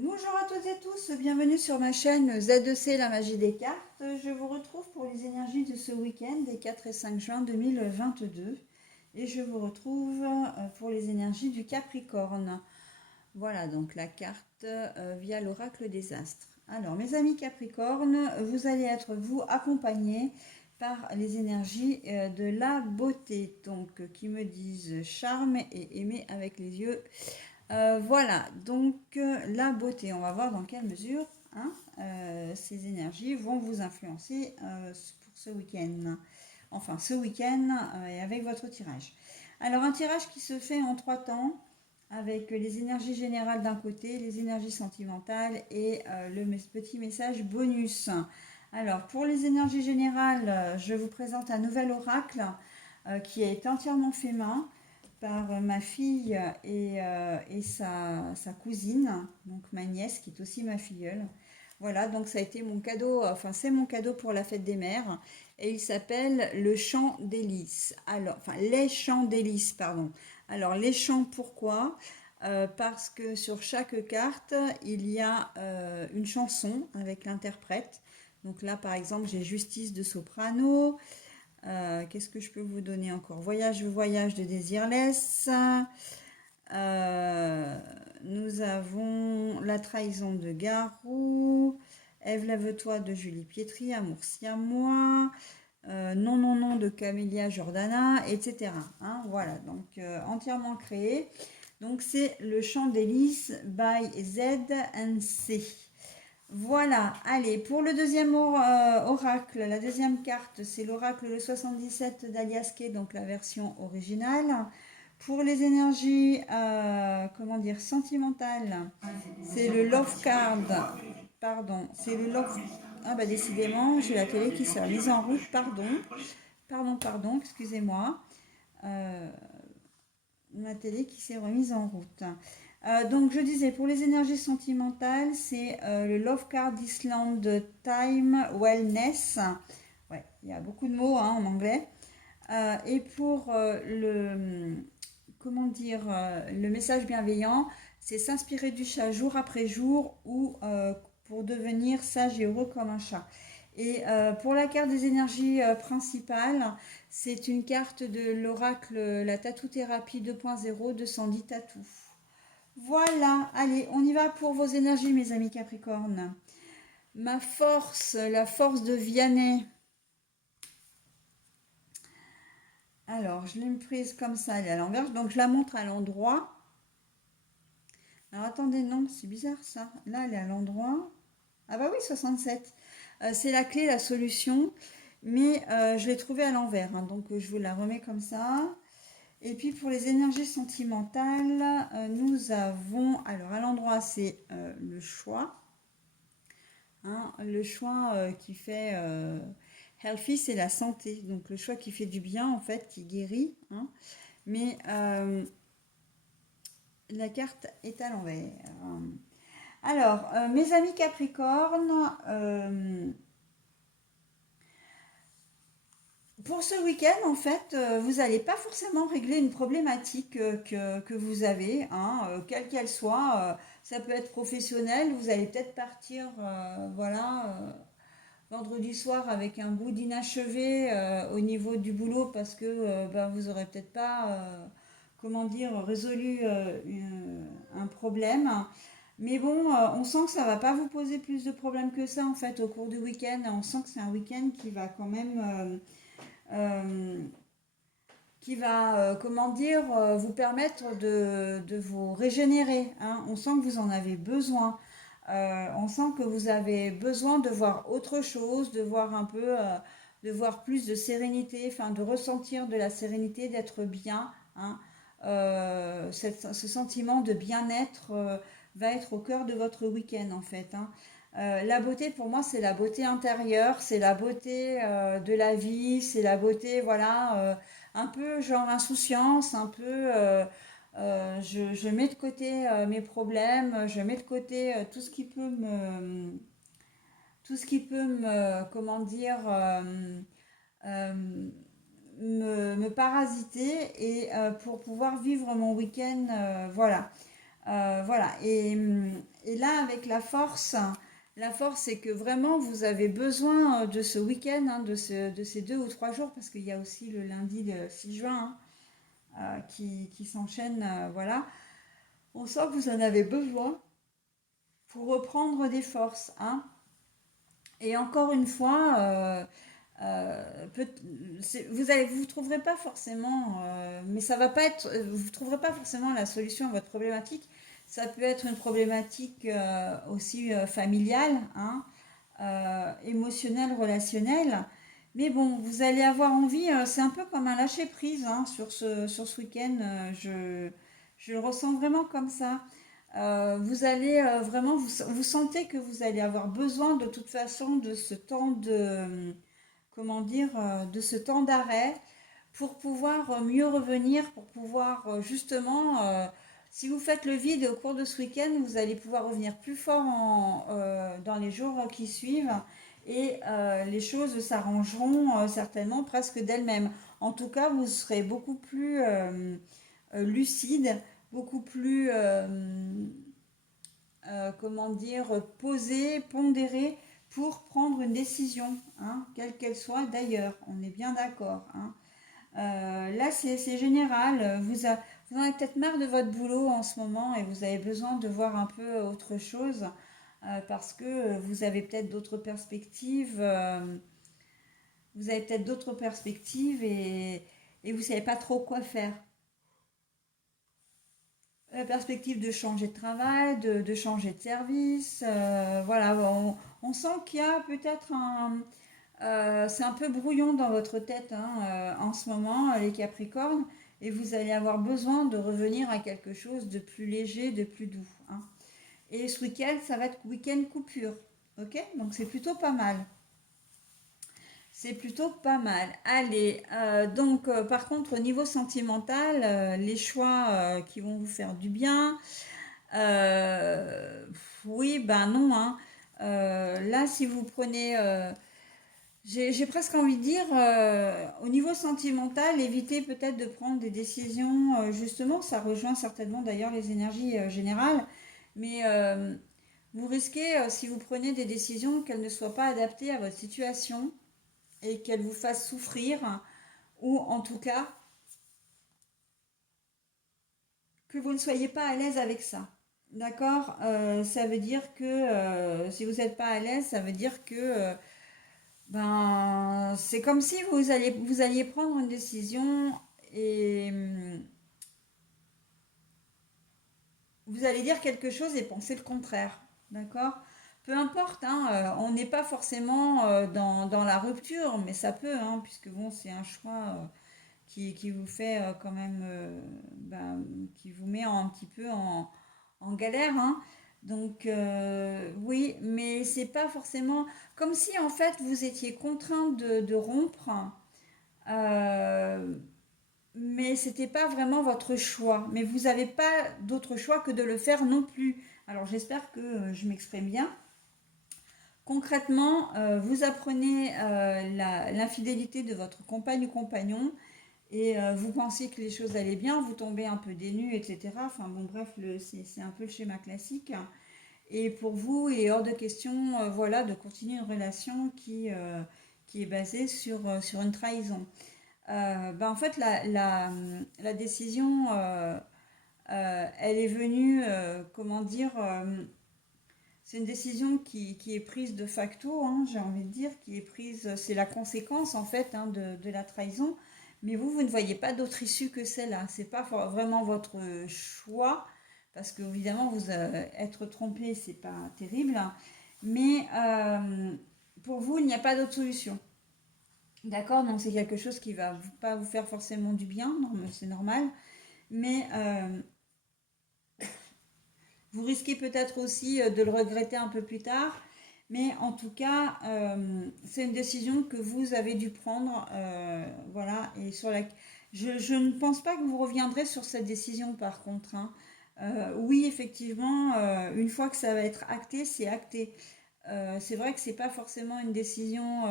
Bonjour à toutes et tous, bienvenue sur ma chaîne Z2C La Magie des Cartes. Je vous retrouve pour les énergies de ce week-end des 4 et 5 juin 2022 et je vous retrouve pour les énergies du Capricorne. Voilà donc la carte via l'oracle des astres. Alors mes amis Capricorne, vous allez être vous accompagnés par les énergies de la beauté, donc qui me disent charme et aimer avec les yeux. Voilà, donc la beauté, on va voir dans quelle mesure ces énergies vont vous influencer pour ce week-end. Enfin, ce week-end et avec votre tirage. Alors, un tirage qui se fait en 3 temps, avec les énergies générales d'un côté, les énergies sentimentales et le petit message bonus. Alors, pour les énergies générales, je vous présente un nouvel oracle qui est entièrement fait main par ma fille et sa cousine, donc ma nièce qui est aussi ma filleule. Voilà, donc ça a été mon cadeau, enfin c'est mon cadeau pour la fête des mères et il s'appelle le chant d'hélice. Alors, enfin les chants d'hélice, pardon. Alors les chants pourquoi parce que sur chaque carte, il y a une chanson avec l'interprète. Donc là, par exemple, j'ai Justice de soprano, qu'est-ce que je peux vous donner encore? Voyage, voyage de Désirless. Nous avons La trahison de Garou. Ève, lève-toi de Julie Pietri. Amour si à moi. Non, non, non de Camélia Jordana, etc. Hein, voilà, donc entièrement créé. Donc c'est le chant d'hélice by Z&C. Voilà, allez, pour le deuxième oracle, la deuxième carte, c'est l'oracle le 77 d'Aliaske, donc la version originale. Pour les énergies, comment dire, sentimentales, c'est le Love Card, pardon, c'est le Love... Ah bah décidément, j'ai la télé qui s'est remise en route, pardon, excusez-moi. Euh, ma télé qui s'est remise en route. Donc je disais, pour les énergies sentimentales, c'est le Love Card Island Time Wellness. Ouais, il y a beaucoup de mots en anglais. Et pour comment dire, le message bienveillant, c'est s'inspirer du chat jour après jour ou pour devenir sage et heureux comme un chat. Et pour la carte des énergies principales, c'est une carte de l'oracle La Tatou Thérapie 2.0 de Sandy Tatou. Voilà, allez, on y va pour vos énergies, mes amis Capricorne. Ma force, la force de Vianney. Alors, je l'ai prise comme ça, elle est à l'envers, donc je la montre à l'endroit. Alors, attendez, non, c'est bizarre ça. Là, elle est à l'endroit. Ah bah oui, 67. C'est la clé, la solution, mais je l'ai trouvée à l'envers, donc je vous la remets comme ça. Et puis pour les énergies sentimentales, nous avons, alors à l'endroit c'est le choix, le choix qui fait healthy, c'est la santé, donc le choix qui fait du bien en fait, qui guérit, mais la carte est à l'envers. Alors, mes amis Capricorne, pour ce week-end, en fait, vous n'allez pas forcément régler une problématique que vous avez, quelle qu'elle soit. Ça peut être professionnel, vous allez peut-être partir, voilà, vendredi soir avec un goût d'inachevé au niveau du boulot parce que ben, vous n'aurez peut-être pas, comment dire, résolu un problème. Mais bon, on sent que ça va pas vous poser plus de problèmes que ça en fait au cours du week-end. On sent que c'est un week-end qui va quand même euh, comment dire, vous permettre de vous régénérer. On sent que vous en avez besoin. On sent que vous avez besoin de voir autre chose, de voir un peu, de voir plus de sérénité, enfin de ressentir de la sérénité, d'être bien. Ce sentiment de bien-être va être au cœur de votre week-end en fait. La beauté pour moi c'est la beauté intérieure, c'est la beauté de la vie, c'est la beauté voilà un peu genre insouciance, un peu je mets de côté mes problèmes, je mets de côté tout ce qui peut me comment dire euh, me parasiter et pour pouvoir vivre mon week-end voilà. Voilà. Et là, avec la force, c'est que vraiment, vous avez besoin de ce week-end, hein, de ces 2 ou 3 jours, parce qu'il y a aussi le lundi le 6 juin, hein, qui s'enchaîne. Voilà. On sent que vous en avez besoin pour reprendre des forces, hein. Et encore une fois, vous trouverez pas forcément, mais ça va pas être, vous trouverez pas forcément la solution à votre problématique. Ça peut être une problématique aussi familiale, hein, émotionnelle, relationnelle. Mais bon, vous allez avoir envie, c'est un peu comme un lâcher prise, hein, sur ce week-end. Je le ressens vraiment comme ça. Vous allez vraiment, vous sentez que vous allez avoir besoin de toute façon de ce temps de, comment dire, de ce temps d'arrêt pour pouvoir mieux revenir, pour pouvoir justement, si vous faites le vide au cours de ce week-end, vous allez pouvoir revenir plus fort dans les jours qui suivent et les choses s'arrangeront certainement presque d'elles-mêmes. En tout cas, vous serez beaucoup plus lucide, beaucoup plus, comment dire, posé, pondéré pour prendre une décision, hein, quelle qu'elle soit d'ailleurs. On est bien d'accord, hein. Là, c'est général. Vous en avez peut-être marre de votre boulot en ce moment et vous avez besoin de voir un peu autre chose parce que vous avez peut-être d'autres perspectives. Vous avez peut-être d'autres perspectives et vous ne savez pas trop quoi faire. La perspective de changer de travail, de changer de service. Voilà, on sent qu'il y a peut-être un... c'est un peu brouillon dans votre tête, hein, en ce moment, les Capricornes, et vous allez avoir besoin de revenir à quelque chose de plus léger, de plus doux, hein. Et ce week-end, ça va être week-end coupure. Ok? Donc c'est plutôt pas mal. C'est plutôt pas mal. Allez, donc par contre, au niveau sentimental, les choix qui vont vous faire du bien, oui, ben non, hein. Là, si vous prenez, j'ai presque envie de dire, au niveau sentimental, évitez peut-être de prendre des décisions, justement, ça rejoint certainement d'ailleurs les énergies générales, mais vous risquez, si vous prenez des décisions, qu'elles ne soient pas adaptées à votre situation et qu'elles vous fassent souffrir, ou en tout cas que vous ne soyez pas à l'aise avec ça. D'accord. Ça veut dire que si vous n'êtes pas à l'aise, ça veut dire que ben, c'est comme si vous alliez prendre une décision et vous allez dire quelque chose et penser le contraire. D'accord. Peu importe, hein, on n'est pas forcément dans la rupture, mais ça peut, hein, puisque bon, c'est un choix qui vous fait quand même, ben, qui vous met un petit peu en galère, hein. Donc oui, mais c'est pas forcément comme si en fait vous étiez contraint de rompre, euh, mais c'était pas vraiment votre choix. Mais vous n'avez pas d'autre choix que de le faire non plus. Alors j'espère que je m'exprime bien. Concrètement, vous apprenez l'infidélité de votre compagne ou compagnon et vous pensez que les choses allaient bien, vous tombez un peu des nues, etc. Enfin bon, bref, c'est un peu le schéma classique. Et pour vous, il est hors de question, voilà, de continuer une relation qui est basée sur une trahison. Ben, en fait, la décision, elle est venue, comment dire, c'est une décision qui est prise de facto, hein, j'ai envie de dire, qui est prise, c'est la conséquence en fait, hein, de la trahison. Mais vous ne voyez pas d'autre issue que celle-là. C'est pas vraiment votre choix, parce que évidemment, être trompé, c'est pas terrible, hein. Mais pour vous, il n'y a pas d'autre solution. D'accord? Donc c'est quelque chose qui va pas vous faire forcément du bien, non, mais c'est normal. Mais vous risquez peut-être aussi de le regretter un peu plus tard, mais en tout cas, c'est une décision que vous avez dû prendre, voilà, et je ne pense pas que vous reviendrez sur cette décision par contre, hein. Oui, effectivement, une fois que ça va être acté, c'est acté. C'est vrai que c'est pas forcément une décision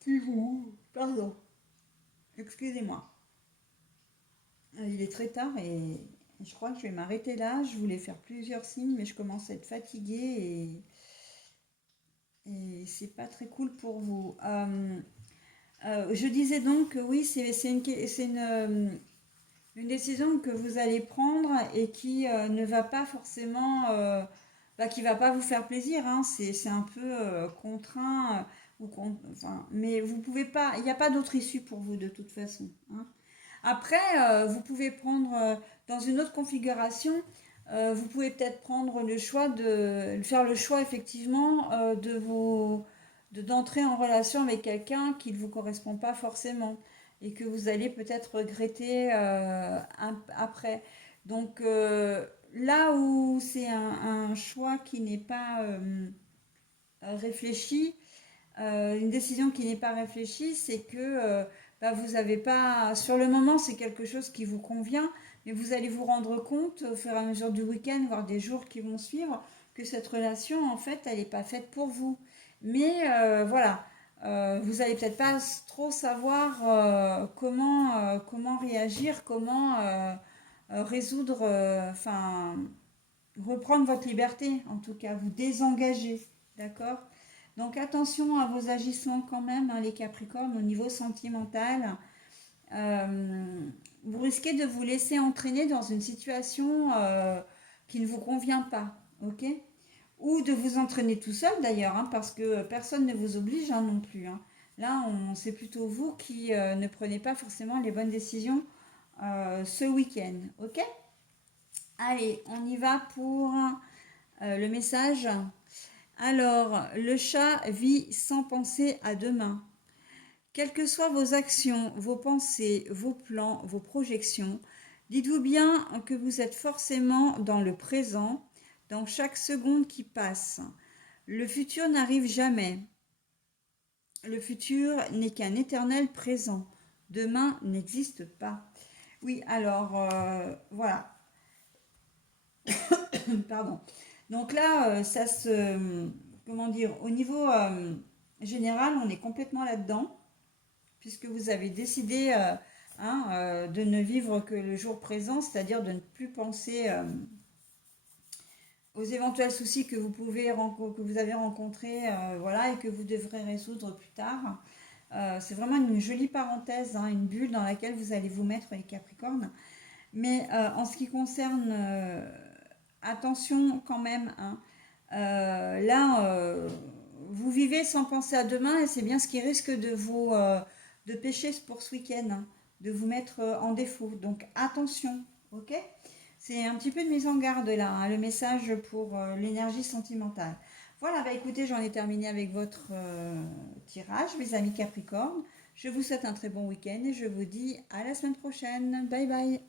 qui vous... Pardon, excusez-moi. Il est très tard et je crois que je vais m'arrêter là. Je voulais faire plusieurs signes, mais je commence à être fatiguée et c'est pas très cool pour vous. Je disais donc que oui, une décision que vous allez prendre et qui ne va pas forcément, qui va pas vous faire plaisir, hein. C'est un peu contraint, enfin, mais vous pouvez pas, il n'y a pas d'autre issue pour vous de toute façon, hein. Après, vous pouvez prendre dans une autre configuration, vous pouvez peut-être prendre le choix faire le choix effectivement d'entrer en relation avec quelqu'un qui ne vous correspond pas forcément et que vous allez peut-être regretter après. Donc là où c'est un choix qui n'est pas réfléchi, une décision qui n'est pas réfléchie, c'est que vous avez pas, sur le moment, c'est quelque chose qui vous convient, mais vous allez vous rendre compte au fur et à mesure du week-end, voire des jours qui vont suivre, que cette relation, en fait, elle n'est pas faite pour vous. Mais voilà, vous allez peut-être pas trop savoir comment réagir, comment résoudre, reprendre votre liberté, en tout cas, vous désengager, d'accord? Donc attention à vos agissements quand même, hein, les Capricornes, au niveau sentimental. Euh, vous risquez de vous laisser entraîner dans une situation qui ne vous convient pas, ok? Ou de vous entraîner tout seul d'ailleurs, hein, parce que personne ne vous oblige hein, non plus, hein. Là, c'est plutôt vous qui ne prenez pas forcément les bonnes décisions ce week-end, ok? Allez, on y va pour le message. Alors, le chat vit sans penser à demain. Quelles que soient vos actions, vos pensées, vos plans, vos projections, dites-vous bien que vous êtes forcément dans le présent, dans chaque seconde qui passe. Le futur n'arrive jamais. Le futur n'est qu'un éternel présent. Demain n'existe pas. Oui, alors voilà. Pardon. Donc là, ça se. Comment dire? Au niveau général, on est complètement là-dedans, puisque vous avez décidé de ne vivre que le jour présent, c'est-à-dire de ne plus penser aux éventuels soucis que que vous avez rencontrés, voilà, et que vous devrez résoudre plus tard. C'est vraiment une jolie parenthèse, hein, une bulle dans laquelle vous allez vous mettre les Capricornes. Mais en ce qui concerne, attention quand même, hein, là, vous vivez sans penser à demain et c'est bien ce qui risque de pêcher pour ce week-end, hein, de vous mettre en défaut. Donc attention, ok? C'est un petit peu de mise en garde là, hein, le message pour l'énergie sentimentale. Voilà, écoutez, j'en ai terminé avec votre tirage, mes amis Capricornes. Je vous souhaite un très bon week-end et je vous dis à la semaine prochaine. Bye bye.